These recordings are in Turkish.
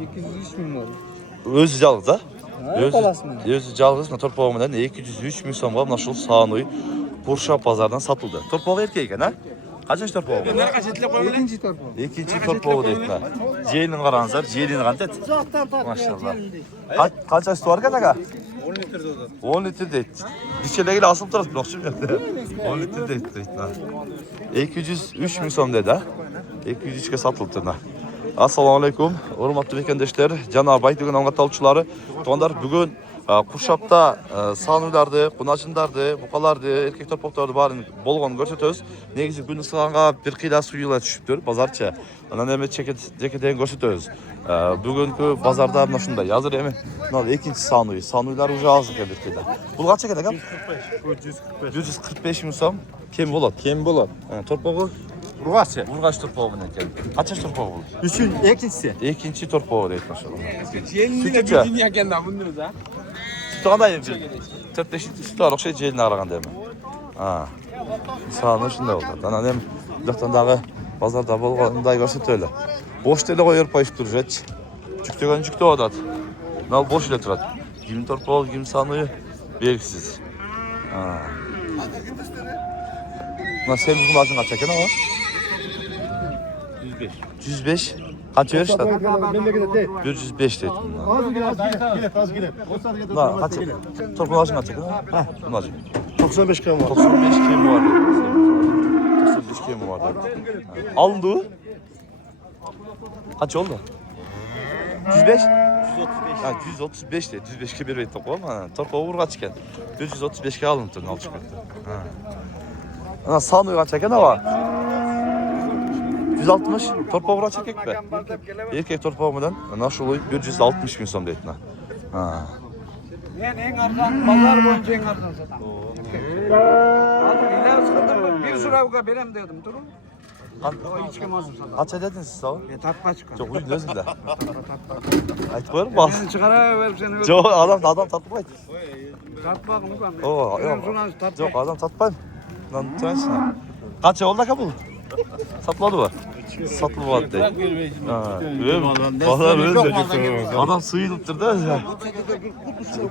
203 bin oldu. Özü жалғыз, а? Өзі жалғыз, торпағы менен 203 мың сомға мына ушул саануй Куршап базардан сатылды. Торпағы эркек экен, а? Качанчы торпағы? Екінші торпағы. Экинчи торпағы дейт да. Желин караңыздар, желин кантет? Машалла. Канчасы бар экен ага? 10 litre de 10 литр дейт. Дичелеги асылып турат бирок чын. 10 литр дейт да. 203 мың сом деди, а? 203 ке сатылды да. Assalamu alaikum, урматтуу бекендештер, жана Байтөгөн аңгаталчылары. Туугандар, бүгүн Куршапта саануйларды, кунажындарды, букаларды, эркек торпокторду баарын болгонун көрсөтөбүз. Негизи күн ысыганга бир кыйла суюла түшүптүр, базарчы. Анан эми жекеден көрсөтөбүз. Бүгүнкү базарда мына ушундай. Азыр эми мына экинчи саануйлар уже аз экен бир кыйла. Бул канча экен ага? 145 мың сом. Кем болот? Кем болады? Торпогу? Urgaççı. Urgaç торпогу менен экен. Канча торпогу бул? Üçün ekisi. Экинчи торпогу дейт машалла. Yeni dünya kendi abundunuz ha. Sütü qanday endi? 4-5 sütü var, okşay jelini qaraganda endi. Ha. Sağını şunday oldu. Anан эми buyoqdan dagı bazarda bolgonunday көрсөтөлү. Boş деле коюп коюп турушат. Жүктөгөн жүктөп атат. Мына бош эле турат. Ким торпогу, ким саны белгисиз. Ha. Мына семиз мунажын канча экен ага? 105. 105. Kança verir işte? 105 dedim. Az gidip. Na, kaça? Çok bunacın kaça? Ha, bunacın. 95 km var. 95 km var. 95 km var. Alındı. Kaç oldu? 105? 135. Ha, 135 dedi. 105 km verdi topu ama torpa vurgaç iken. 135 km alındı al çıktı. Ha. Ana sağını kaç eken ama? 160 torpa vuraç erkek be. Erkek torpa mıdan? Naşulu 160 bin som deydi. Ha. Ben en arzan, pazar boyunca en arzan satam. Hadi ileri sıkıldım, bir suravga berem dedim, durun. Hiç kim azım satam. Kaç ededin siz sağ ol? Tatma çıkar. Çok uygun özünde. Ayıp var mı? Bak. Beni çıkarıver seni öyle. Çok adam tatmaydı. Tatma mı ben? Oo, Benim şuna tatma. yok adam tatmayın. Lan tıraşına. Kaç oldu kabul? Satmadı mı? Satılmadı değil. Ha, öyle mi? Vallahi öyle. Adam sıyılıp durdu ya.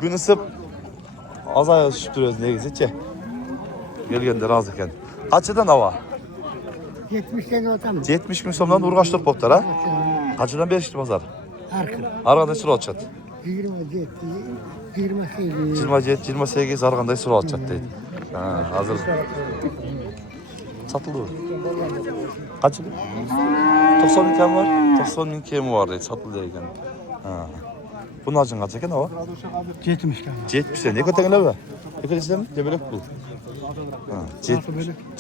Gün ısıp az ayağı şüptürüyoruz negizi ki. Gelgende razı eken. Kaçıdan hava? 70 tane otam. 70 bin somdan urgaç torpoklar ha? Kaçıdan beri işte pazar? Arganda sıra olacak. 27, 28. 27, 28 arganda sıra olacak deydi. Ha, hazır. Satıldı mı? Kaç? 90 bin kem var. 90 bin kemi var deydi. Satıldı deyken. Ha. Bunun acın kaç eken hava? 70 tane. 70 ne kötü be? Ne kötü istem? Debelek bu. Ha,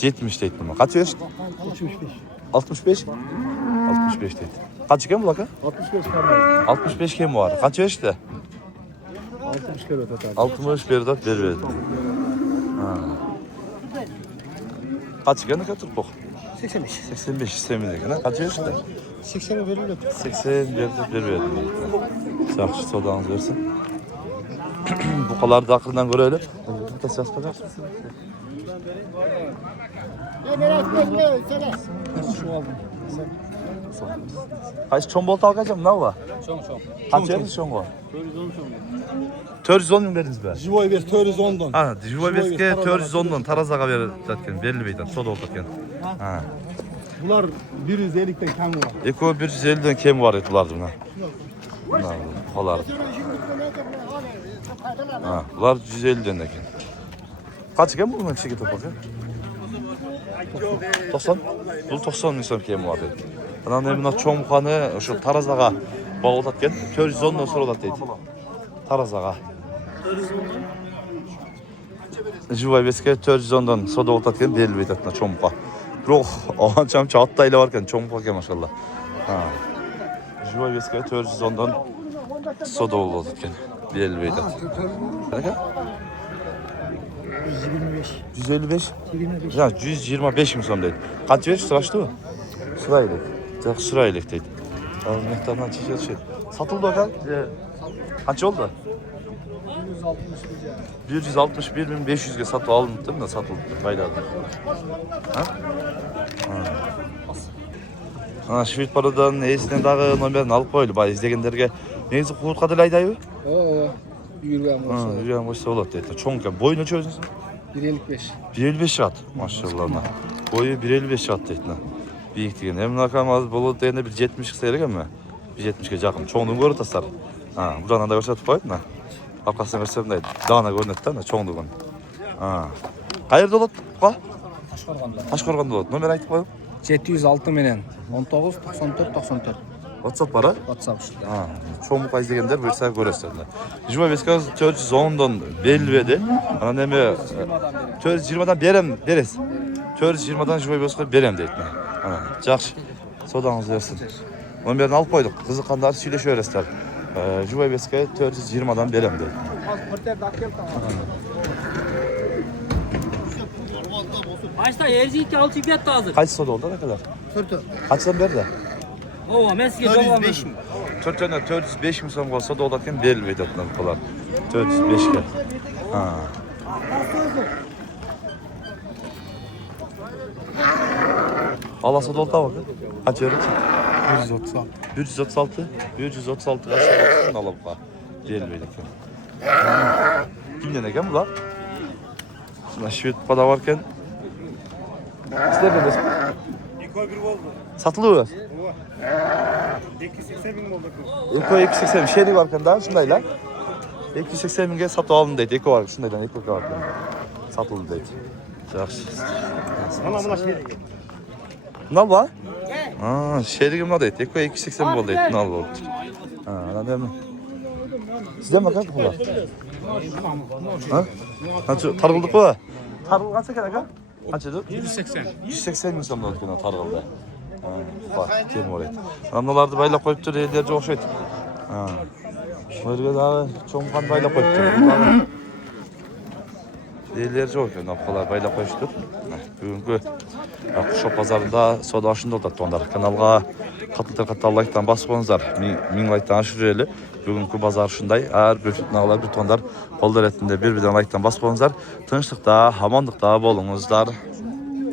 70 deydi buna. Kaç yaş? 65. 65? 65 deydi. Kaç eken bu laka? 65 km. 65 kemi var. Kaç yaş işte? 60 km total. 60 berdat verdi. Ha. Kaç eken ne kadar turpok? 85. 85 istemiyor eken ha? Kaç yaş işte? 80 verirler. 80 berdat verdi. Жақсы сауданыз versin. Buqaları da akıldan görelim. Kes yazmalar. Kaç çon bolt alacağım ne var? Çon. Kaç verdiniz çonga? 410 min verdiniz be. Jivoy bir 410'dan. Ha, Jivoyevsk'e 410'dan Tarazaga verildi. Verilmeydi. Soda oldu eken. Ha. Bunlar 150'den kemi var. Eko 150'den kem var ettilerdi buna. Bunlar buqalar. Ha, bunlar 150'den eken. Kaç eken bu kichik topak? 90? Бұл 90 мың сом кемі бар дейді. Анан мына чоңқаны ошо Таразага багып атат экен. 410 суралат дейт. Таразага. Жубайбеске 410 сода атат экен, берилбейт атына чоңқа. Бирок анча атта эле бар экен, чоңқа экен машалла. Ha. Жубайбеске 410 сода болуп атат экен, берилбейт ат. Канака? 155. 25. Ya 125 mi son deydi. Kaç ver sıraştı mı? Sıraylık. Çok sıraylık deydi. Mehtardan çeşit şey. Satıldı o kadar. Kaç oldu? 161.500'e satı alındı da satıldı. Bayladı. Ha? Ana Şüvit paradan esine dağı nomerini alıp koydu. Bay izlegenlerge neyse kurutqa delay dayı? Oo. Yürüyen Ha, olsa. yürüyen boşsa olur dedi. Çoğunken boyu neçe özünsün? 1.55. 1.55 at. Maşallah. Boyu 1.55 at deydi. Büyük degen. Hem nakam az bolu degende bir 70 seyregen mi? 1.70'ge jakın. Çoğunluğun görü tasar. Ha, buradan da gösterip koydun ha. Arkasına gösterip deydi. Dağına görüneti de çoğunluğun. Ha. Hayırda olur bu? Taşkorganda olur. Nomer aytıp koyun. 706 menen 19 94 94. WhatsApp var ha? WhatsApp şu. Ha, çoğunlukla izleyenler bu sayfa göresinler. Juba Beska 410'dan belvedi. Ana neme 420'dan berem. 420'dan Juba Beska berem deydi. Ana, yaxşı. Sodanızı versin. Nomerini alıp koyduk. Kızıkanlar söyleşiyorlar. Juba Beska 420'dan berem deydi. Başta erziyet alçı fiyat da hazır. Kaç soda oldu ne kadar? Kaçtan beri de? Ova ben size cevap verdim. 4 tane 405 mi son olsa da olarken belvedi atlar. 405'ke. Ha. Alasa dolta bakın. Kaç euro? 136. 136. 136 kaç euro alıp var. Belvedi. Kimden eken bular? Şuna şüvet pada varken sizler de desin. Satılıyor. 280 bin oldu. Eko 280 şeylik varken daha şundayla. 280 binge satı alın deydi. Eko var şundayla Eko var. Satıldı deydi. Yaxşı. Bana şey. Nal var? Ha, şeylik mi deydi? Eko 280 bin oldu deydi. Nal oldu. Ha, anladın mı? Sizden bakar mı bunlar? Ha? Kaçı tarıldık mı? Tarıl kaça kadar ka? Kaçıdı? 180. 180 bin son oldu kana tarıldı. Ha, bak kim oraydı. Anlalarda bayla koyup dur ellerce okşaydı. Ha. Böyle daha çoğunkan bayla koyup dur. Ellerce okşaydı. Napkalar bayla koyup dur. Bugünkü Şop pazarında soda aşında oldu onlar. Kanalga katılır like'tan basıp qoyuңuzдар. 1000 like'tan aşırı eli. Bugünkü pazar şunday. Her bir nağlar bir tonlar kollar etinde bir-birden like'tan basıp qoyuңuzдар. Tınçlıkta, hamanlıkta bolуңуздар.